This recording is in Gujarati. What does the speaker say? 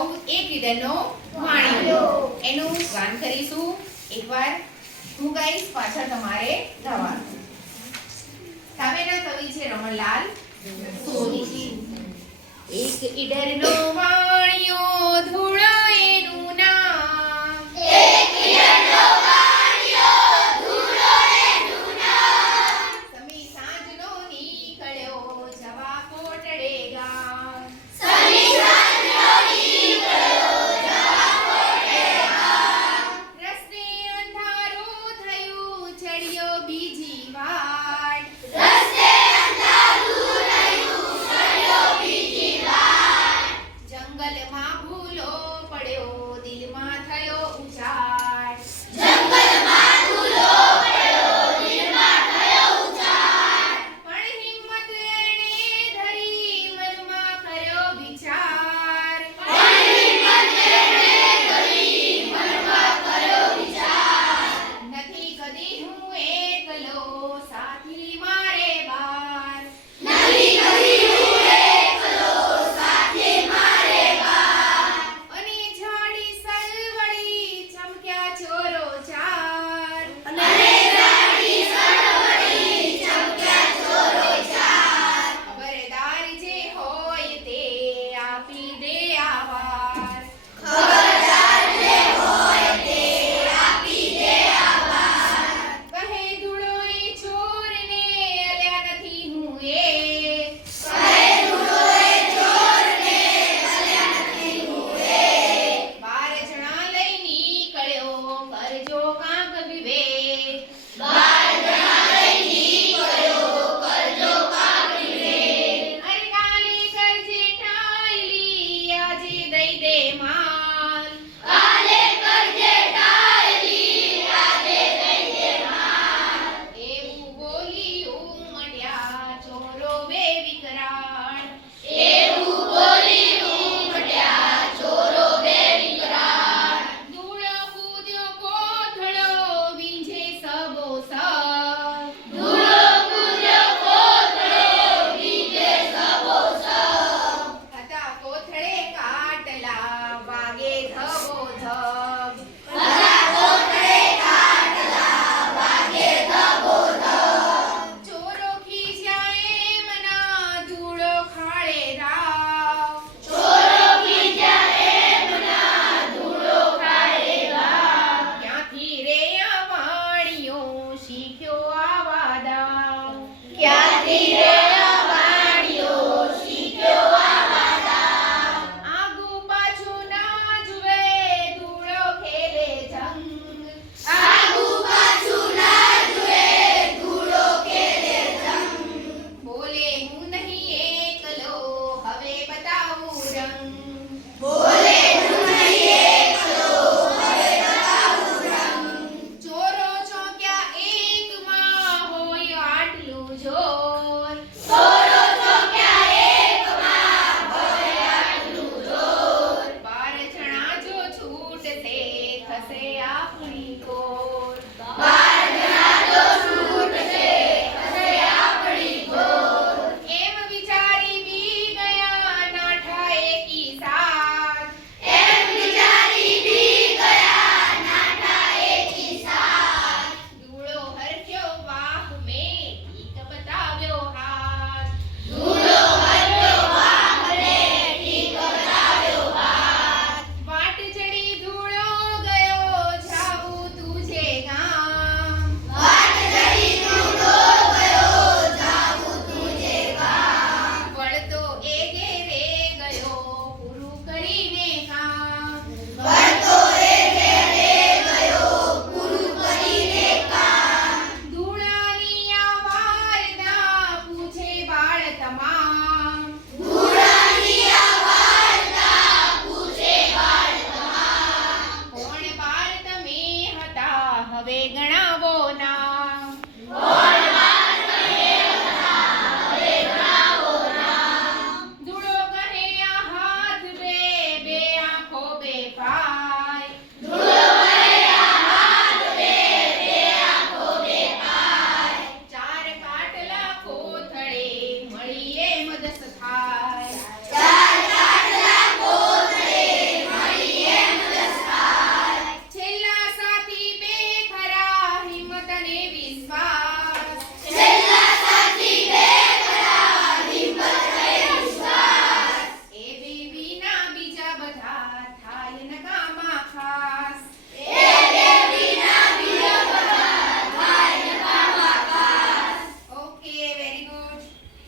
14 એક ઈડરનો વાણિયો એનું ગાન કરીશું એકવાર હું ગાઈશ પાછળ તમારે ગાવાનું સામેના કવિ છે રમણલાલ સોની એક ઈડરનો વાણિયો ધૂળો એનું નામ એક ઈડરનો વાણિયો ધૂળો એનું નામ સમી સાંજનો નીકળ્યો જવા કોટડે ગામ સમી સાંજનો નીકળ્યો જવા કોટડે ગામ રસ્તે અંધારું થયું ચડ્યો બીજી વાટ રસ્તે અંધારું થયું ચડ્યો બીજી વાટ જંગલમાં ભૂલો પડ્યો